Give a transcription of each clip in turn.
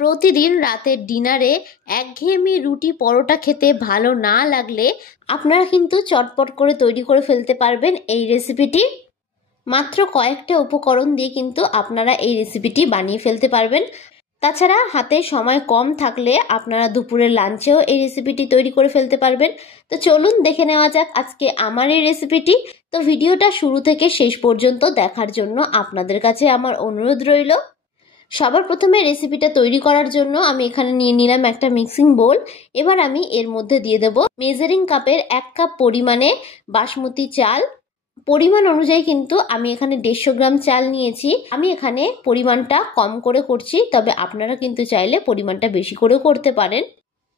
প্রতিদিন রাতের ডিনারে একঘেয়েমি রুটি পরোটা খেতে ভালো না লাগলে আপনারা কিন্তু চটপট করে তৈরি করে ফেলতে পারবেন এই রেসিপিটি। মাত্র কয়েকটা উপকরণ দিয়ে কিন্তু আপনারা এই রেসিপিটি বানিয়ে ফেলতে পারবেন। তাছাড়া হাতে সময় কম থাকলে আপনারা দুপুরের লাঞ্চেও এই রেসিপিটি তৈরি করে ফেলতে পারবেন। তো চলুন দেখে নেওয়া যাক আজকে আমার এই রেসিপিটি। তো ভিডিওটা শুরু থেকে শেষ পর্যন্ত দেখার জন্য আপনাদের কাছে আমার অনুরোধ রইল। সবার প্রথমে রেসিপিটা তৈরি করার জন্য আমি এখানে নিয়ে নিলাম একটা মিক্সিং বোল। এবার আমি এর মধ্যে দিয়ে দেব মেজারিং কাপের 1 কাপ পরিমাণে বাসমতি চাল। পরিমাণ অনুযায়ী কিন্তু আমি এখানে 150 গ্রাম চাল নিয়েছি। আমি এখানে পরিমাণটা কম করে করছি, তবে আপনারা কিন্তু চাইলে পরিমাণটা বেশি করেও করতে পারেন।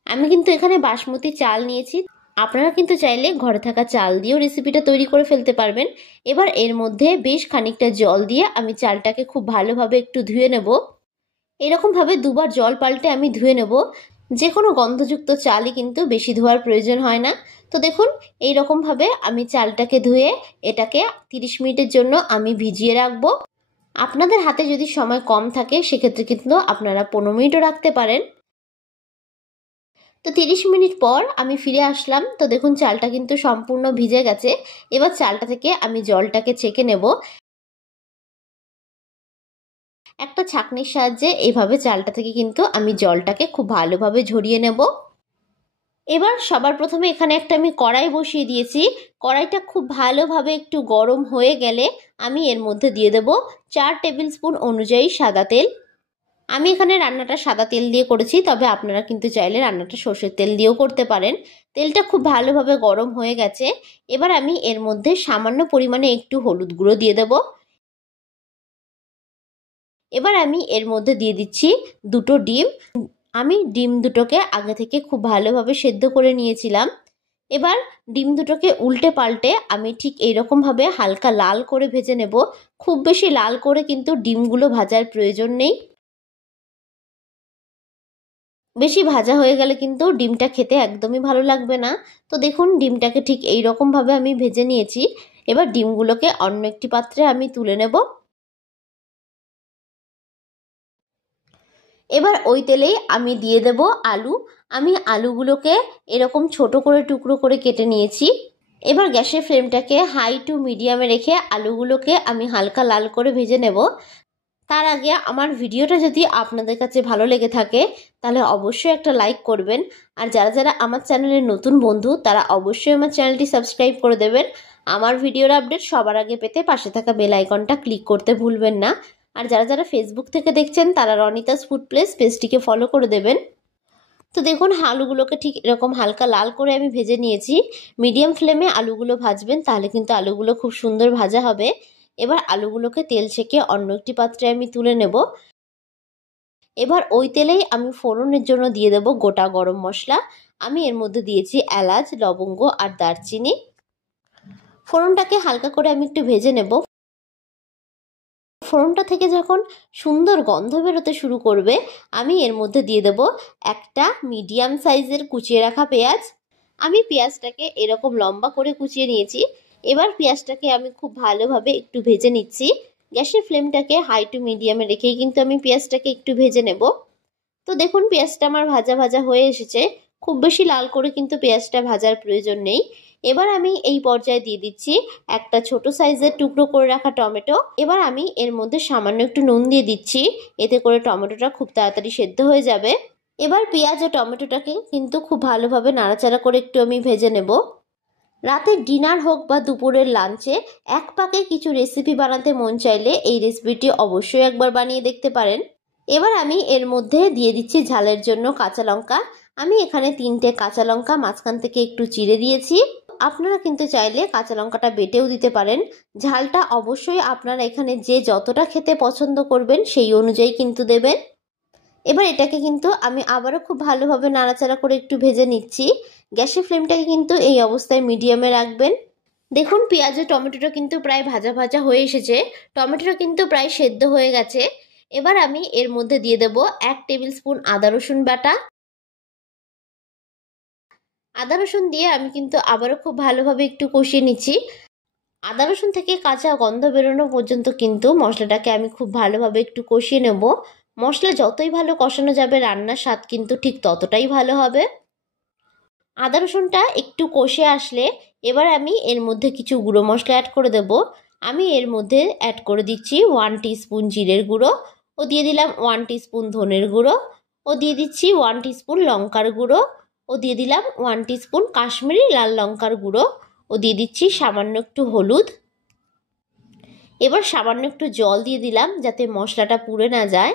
আমি কিন্তু এখানে বাসমতি চাল নিয়েছি, আপনারা কিন্তু চাইলে ঘরে থাকা চাল দিয়েও রেসিপিটা তৈরি করে ফেলতে পারবেন। এবার এর মধ্যে বেশ খানিকটা জল দিয়ে আমি চালটাকে খুব ভালোভাবে একটু ধুয়ে নেব। এরকমভাবে দুবার জল পাল্টে আমি ধুয়ে নেব। যে কোনো গন্ধযুক্ত চালই কিন্তু বেশি ধোয়ার প্রয়োজন হয় না। তো দেখুন এইরকমভাবে আমি চালটাকে ধুয়ে এটাকে 30 মিনিটের জন্য আমি ভিজিয়ে রাখবো। আপনাদের হাতে যদি সময় কম থাকে সেক্ষেত্রে কিন্তু আপনারা 15 মিনিটও রাখতে পারেন। তো 30 মিনিট পর আমি ফিরে আসলাম। তো দেখুন চালটা কিন্তু সম্পূর্ণ ভিজে গেছে। এবার চালটা থেকে আমি জলটাকে ছেঁকে নেব। একটা ছাঁকনির সাহায্যে এইভাবে চালটা থেকে কিন্তু আমি জলটাকে খুব ভালোভাবে ঝরিয়ে নেব। এবার সবার প্রথমে এখানে একটা আমি কড়াই বসিয়ে দিয়েছি। কড়াইটা খুব ভালোভাবে একটু গরম হয়ে গেলে আমি এর মধ্যে দিয়ে দেব 4 টেবিল স্পুন অনুযায়ী সাদা তেল। আমি এখানে রান্নাটা সাদা তেল দিয়ে করেছি, তবে আপনারা কিন্তু চাইলে রান্নাটা সর্ষের তেল দিয়েও করতে পারেন। তেলটা খুব ভালোভাবে গরম হয়ে গেছে। এবার আমি এর মধ্যে সামান্য পরিমাণে একটু হলুদ গুঁড়ো দিয়ে দেব। এবার আমি এর মধ্যে দিয়ে দিচ্ছি 2টো ডিম। আমি ডিম দুটোকে আগে থেকে খুব ভালোভাবে সেদ্ধ করে নিয়েছিলাম। এবার ডিম দুটোকে উল্টে পাল্টে আমি ঠিক এইরকমভাবে হালকা লাল করে ভেজে নেব। খুব বেশি লাল করে কিন্তু ডিমগুলো ভাজার প্রয়োজন নেই। বেশি ভাজা হয়ে গেলে কিন্তু ডিমটা খেতে একদমই ভালো লাগবে না। তো দেখুন ডিমটাকে ঠিক এইরকমভাবে আমি ভেজে নিয়েছি। এবার ডিমগুলোকে অন্য একটি পাত্রে আমি তুলে নেব। এবার ওই তেলেই আমি দিয়ে দেব আলু। আমি আলুগুলোকে এরকম ছোট করে টুকরো করে কেটে নিয়েছি। এবার গ্যাসের ফ্লেমটাকে হাই টু মিডিয়ামে রেখে আলুগুলোকে আমি হালকা লাল করে ভেজে নেব। তার আগে আমার ভিডিওটা যদি আপনাদের কাছে ভালো লেগে থাকে তাহলে অবশ্যই একটা লাইক করবেন। আর যারা যারা আমার চ্যানেলের নতুন বন্ধু তারা অবশ্যই আমার চ্যানেলটি সাবস্ক্রাইব করে দেবেন। আমার ভিডিওর আপডেট সবার আগে পেতে পাশে থাকা বেল আইকনটা ক্লিক করতে ভুলবেন না। আর যারা যারা ফেসবুক থেকে দেখছেন তারা রনিতাস ফুড প্লেস পেজটিকে ফলো করে দেবেন। তো দেখুন আলুগুলোকে ঠিক এরকম হালকা লাল করে আমি ভেজে নিয়েছি। মিডিয়াম ফ্লেমে আলুগুলো ভাজবেন, তাহলে কিন্তু আলুগুলো খুব সুন্দর ভাজা হবে। এবার আলুগুলোকে তেল ছেঁকে অন্য একটি পাত্রে আমি তুলে নেব। এবার ওই তেলেই আমি ফোড়নের জন্য দিয়ে দেব গোটা গরম মশলা। আমি এর মধ্যে দিয়েছি এলাচ, লবঙ্গ আর দারচিনি। ফোড়নটাকে হালকা করে আমি একটু ভেজে নেব। ফোড়নটা থেকে যখন সুন্দর গন্ধ বেরোতে শুরু করবে আমি এর মধ্যে দিয়ে দেব একটা মিডিয়াম সাইজের কুচিয়ে রাখা পেঁয়াজ। আমি পেঁয়াজটাকে এরকম লম্বা করে কুচিয়ে নিয়েছি। এবার পেঁয়াজটাকে আমি খুব ভালোভাবে একটু ভেজে নিচ্ছি। গ্যাসের ফ্লেমটাকে হাই টু মিডিয়ামে রেখেই কিন্তু আমি পেঁয়াজটাকে একটু ভেজে নেব। তো দেখুন পেঁয়াজটা আমার ভাজা ভাজা হয়ে এসেছে। খুব বেশি লাল করে কিন্তু পেঁয়াজটা ভাজার প্রয়োজন নেই। এবার আমি এই পর্যায়ে দিয়ে দিচ্ছি একটা ছোট সাইজের টুকরো করে রাখা টমেটো। এবার আমি এর মধ্যে সামান্য একটু নুন দিয়ে দিচ্ছি, এতে করে টমেটোটা খুব তাড়াতাড়ি সেদ্ধ হয়ে যাবে। এবার পেঁয়াজ ও টমেটোটাকে কিন্তু খুব ভালোভাবে নাড়াচাড়া করে একটু আমি ভেজে নেব। রাতের ডিনার হোক বা দুপুরের লাঞ্চে এক পাকে কিছু রেসিপি বানাতে মন চাইলে এই রেসিপিটি অবশ্যই একবার বানিয়ে দেখতে পারেন। এবার আমি এর মধ্যে দিয়ে দিচ্ছি ঝালের জন্য কাঁচা লঙ্কা। আমি এখানে 3টে কাঁচা লঙ্কা মাঝখান থেকে একটু চিড়ে দিয়েছি। আপনারা কিন্তু চাইলে কাঁচা লঙ্কাটা বেটেও দিতে পারেন। ঝালটা অবশ্যই আপনারা এখানে যে যতটা খেতে পছন্দ করবেন সেই অনুযায়ী কিন্তু দেবেন। এবার এটাকে কিন্তু আমি আবারও খুব ভালোভাবে নাড়াচাড়া করে একটু ভেজে নিচ্ছি। গ্যাসের ফ্লেমটাকে কিন্তু এই অবস্থায় মিডিয়ামে রাখবেন। দেখুন পেঁয়াজ ও টমেটোটা কিন্তু প্রায় ভাজা ভাজা হয়ে এসেছে। টমেটোটা কিন্তু প্রায় সেদ্ধ হয়ে গেছে। এবার আমি এর মধ্যে দিয়ে দেব 1 টেবিল স্পুন আদা রসুন বাটা। আদা রসুন দিয়ে আমি কিন্তু আবারও খুব ভালোভাবে একটু কষিয়ে নিচ্ছি। আদা রসুন থেকে কাঁচা গন্ধ বেরোনো পর্যন্ত কিন্তু মশলাটাকে আমি খুব ভালোভাবে একটু কষিয়ে নেব। মশলা যতই ভালো কষানো যাবে রান্নার স্বাদ কিন্তু ঠিক ততটাই ভালো হবে। আদা রসুনটা একটু কষে আসলে এবার আমি এর মধ্যে কিছু গুঁড়ো মশলা অ্যাড করে দেব। আমি এর মধ্যে অ্যাড করে দিচ্ছি 1 টিস্পুন জিরের গুঁড়ো, ও দিয়ে দিলাম 1 টিস্পুন ধনের গুঁড়ো, ও দিয়ে দিচ্ছি 1 টিস্পুন লঙ্কার গুঁড়ো, ও দিয়ে দিলাম 1 টিস্পুন কাশ্মীরি লাল লঙ্কার গুঁড়ো, ও দিয়ে দিচ্ছি সামান্য একটু হলুদ। এবার সামান্য একটু জল দিয়ে দিলাম যাতে মশলাটা পুড়ে না যায়।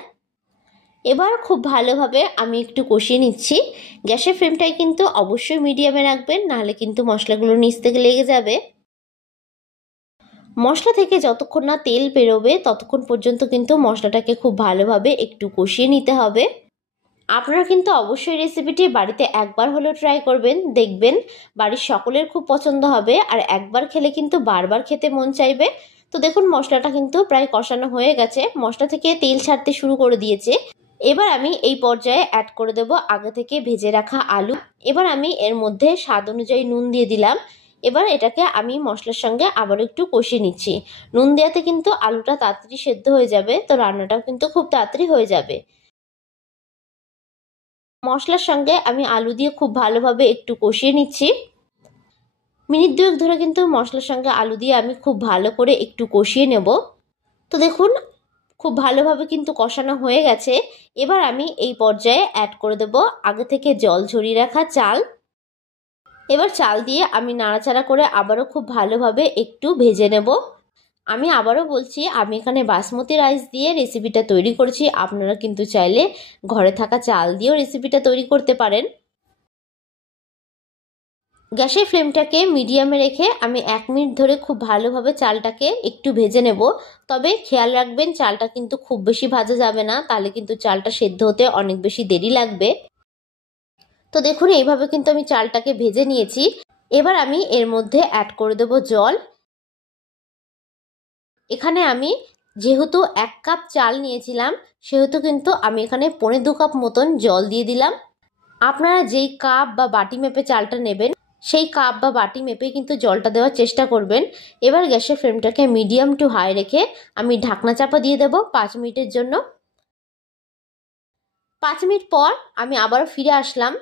এবার খুব ভালোভাবে আমি একটু কষিয়ে নিচ্ছি। গ্যাসের ফ্লেমটাই কিন্তু অবশ্যই মিডিয়ামে রাখবেন, নাহলে কিন্তু মশলাগুলো নিচ থেকে লেগে যাবে। মশলা থেকে যতক্ষণ না তেল বেরোবে ততক্ষণ পর্যন্ত কিন্তু মশলাটাকে খুব ভালোভাবে একটু কষিয়ে নিতে হবে। আপনারা কিন্তু অবশ্যই রেসিপিটি বাড়িতে একবার হলেও ট্রাই করবেন, দেখবেন বাড়ির সকলের খুব পছন্দ হবে, আর একবার খেলে কিন্তু বারবার খেতে মন চাইবে। তো দেখুন মশলাটা কিন্তু প্রায় কষানো হয়ে গেছে, মশলা থেকে তেল ছাড়তে শুরু করে দিয়েছে। এবার আমি এই পর্যায়ে অ্যাড করে দেব আগে থেকে ভেজে রাখা আলু। এবার আমি এর মধ্যে স্বাদ অনুযায়ী নুন দিয়ে দিলাম। এবার এটাকে আমি মশলার সঙ্গে আবার একটু কষিয়ে নিচ্ছি। নুন দেওয়াতে কিন্তু আলুটা তাড়াতাড়ি সেদ্ধ হয়ে যাবে, তো রান্নাটাও কিন্তু খুব তাড়াতাড়ি হয়ে যাবে। মশলার সঙ্গে আমি আলু দিয়ে খুব ভালোভাবে একটু কষিয়ে নিচ্ছি। মিনিট 2 ধরে কিন্তু মশলার সঙ্গে আলু দিয়ে আমি খুব ভালো করে একটু কষিয়ে নেব। তো দেখুন খুব ভালোভাবে কিন্তু কষানো হয়ে গেছে। এবার আমি এই পর্যায়ে অ্যাড করে দেব আগে থেকে জল ঝরিয়ে রাখা চাল। এবার চাল দিয়ে আমি নাড়াচাড়া করে আবারও খুব ভালোভাবে একটু ভেজে নেব। আমি আবারও বলছি, আমি এখানে বাসমতি রাইস দিয়ে রেসিপিটা তৈরি করেছি। আপনারা কিন্তু চাইলে ঘরে থাকা চাল দিয়েও রেসিপিটা তৈরি করতে পারেন। গ্যাসের ফ্লেমটাকে মিডিয়ামে রেখে আমি 1 মিনিট ধরে খুব ভালোভাবে চালটাকে একটু ভেজে নেব। তবে খেয়াল রাখবেন চালটা কিন্তু খুব বেশি ভাজা যাবে না, তাহলে কিন্তু চালটা সেদ্ধ হতে অনেক বেশি দেরি লাগবে। তো দেখুন এইভাবে কিন্তু আমি চালটাকে ভেজে নিয়েছি। এবার আমি এর মধ্যে অ্যাড করে দেব জল। এখানে আমি যেহেতু 1 কাপ চাল নিয়েছিলাম, সেহেতু কিন্তু আমি এখানে 1.25 কাপ মতন জল দিয়ে দিলাম। আপনারা যেই কাপ বা বাটি মেপে চালটা নেবেন সেই কাপ বা বাটি মেপে কিন্তু জলটা দেওয়ার চেষ্টা করবেন। এবার গ্যাসের ফ্লেমটাকে মিডিয়াম টু হাই রেখে আমি ঢাকনা চাপা দিয়ে দেব 5 মিনিটের জন্য। 5 মিনিট পর আমি আবারও ফিরে আসলাম।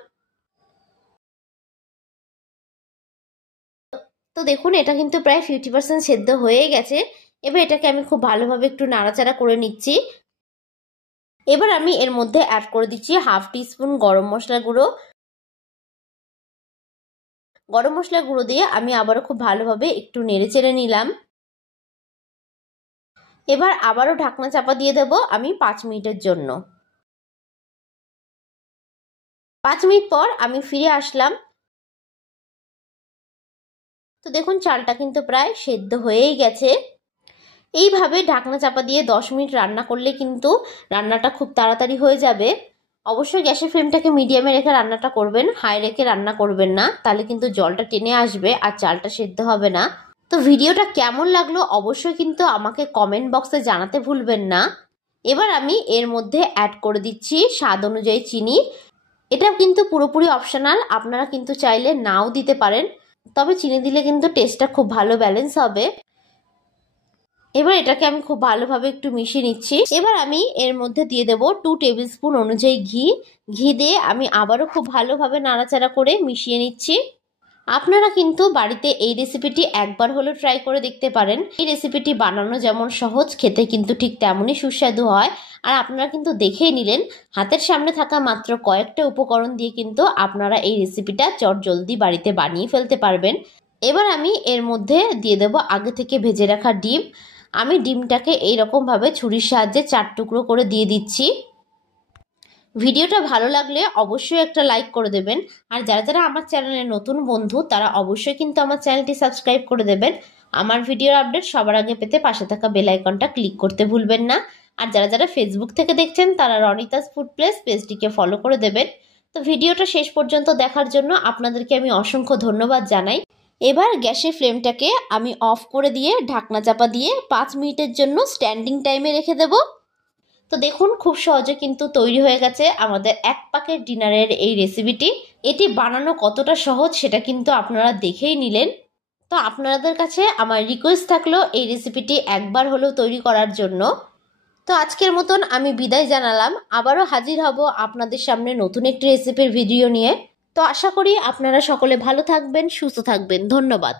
তো দেখুন এটা কিন্তু প্রায় 50% সেদ্ধ হয়ে গেছে। এবার এটাকে আমি খুব ভালোভাবে একটু নাড়াচাড়া করে নিচ্ছি। এবার আমি এর মধ্যে অ্যাড করে দিচ্ছি 1/2 টিস্পুন গরম মশলা গুঁড়ো। গরম মশলা গুঁড়ো দিয়ে আমি আবারও খুব ভালোভাবে একটু নেড়ে চেড়ে নিলাম। এবার আবারও ঢাকনা চাপা দিয়ে দেব আমি 5 মিনিটের জন্য। 5 মিনিট পর আমি ফিরে আসলাম। তো দেখুন চালটা কিন্তু প্রায় সেদ্ধ হয়েই গেছে। এইভাবে ঢাকনা চাপা দিয়ে 10 মিনিট রান্না করলে কিন্তু রান্নাটা খুব তাড়াতাড়ি হয়ে যাবে। অবশ্যই গ্যাসের ফ্লেমটাকে মিডিয়ামে রেখে রান্নাটা করবেন, হাই রেখে রান্না করবেন না, তাহলে কিন্তু জলটা টেনে আসবে আর চালটা সেদ্ধ হবে না। তো ভিডিওটা কেমন লাগলো অবশ্যই কিন্তু আমাকে কমেন্ট বক্সে জানাতে ভুলবেন না। এবার আমি এর মধ্যে অ্যাড করে দিচ্ছি স্বাদ অনুযায়ী চিনি। এটা কিন্তু পুরোপুরি অপশনাল, আপনারা কিন্তু চাইলে নাও দিতে পারেন, তবে চিনি দিলে কিন্তু টেস্টটা খুব ভালো ব্যালেন্স হবে। এবার এটাকে আমি খুব ভালোভাবে একটু মিশিয়ে নিচ্ছি। এবার আমি এর মধ্যে দিয়ে দেব 2 টেবিল স্পুন অনুযায়ী ঘি। ঘি দিয়ে আমি আবারও খুব ভালোভাবে নাড়াচাড়া করে মিশিয়ে নিচ্ছি। আপনারা কিন্তু বাড়িতে এই রেসিপিটি একবার হলেও ট্রাই করে দেখতে পারেন। এই রেসিপিটি বানানো যেমন সহজ, খেতে কিন্তু ঠিক তেমনই সুস্বাদু হয়। আর আপনারা কিন্তু দেখেই নিলেন, হাতের সামনে থাকা মাত্র কয়েকটা উপকরণ দিয়ে কিন্তু আপনারা এই রেসিপিটা চটজলদি বাড়িতে বানিয়ে ফেলতে পারবেন। এবার আমি এর মধ্যে দিয়ে দেব আগে থেকে ভেজে রাখা ডিম। আমি ডিমটাকে এইরকমভাবে ছুরির সাহায্যে 4 টুকরো করে দিয়ে দিচ্ছি। ভিডিওটা ভালো লাগলে অবশ্যই একটা লাইক করে দেবেন। আর যারা যারা আমার চ্যানেলে নতুন বন্ধু তারা অবশ্যই কিন্তু আমার চ্যানেলটি সাবস্ক্রাইব করে দেবেন। আমার ভিডিওর আপডেট সবার আগে পেতে পাশে থাকা বেল আইকনটা ক্লিক করতে ভুলবেন না। আর যারা যারা ফেসবুক থেকে দেখছেন তারা রনিতাস ফুড প্লেস পেজটিকে ফলো করে দেবেন। তো ভিডিওটা শেষ পর্যন্ত দেখার জন্য আপনাদেরকে আমি অসংখ্য ধন্যবাদ জানাই। এবার গ্যাসের ফ্লেমটাকে আমি অফ করে দিয়ে ঢাকনা চাপা দিয়ে 5 মিনিটের জন্য স্ট্যান্ডিং টাইমে রেখে দেব। তো দেখুন খুব সহজে কিন্তু তৈরি হয়ে গেছে আমাদের 1 প্যাকেট ডিনারের এই রেসিপিটি। এটি বানানো কতটা সহজ সেটা কিন্তু আপনারা দেখেই নিলেন। তো আপনাদের কাছে আমার রিকোয়েস্ট থাকলো এই রেসিপিটি একবার হলেও তৈরি করার জন্য। তো আজকের মতন আমি বিদায় জানালাম। আবারও হাজির হব আপনাদের সামনে নতুন একটি রেসিপির ভিডিও নিয়ে। তো আশা করি আপনারা সকলে ভালো থাকবেন, সুস্থ থাকবেন। ধন্যবাদ।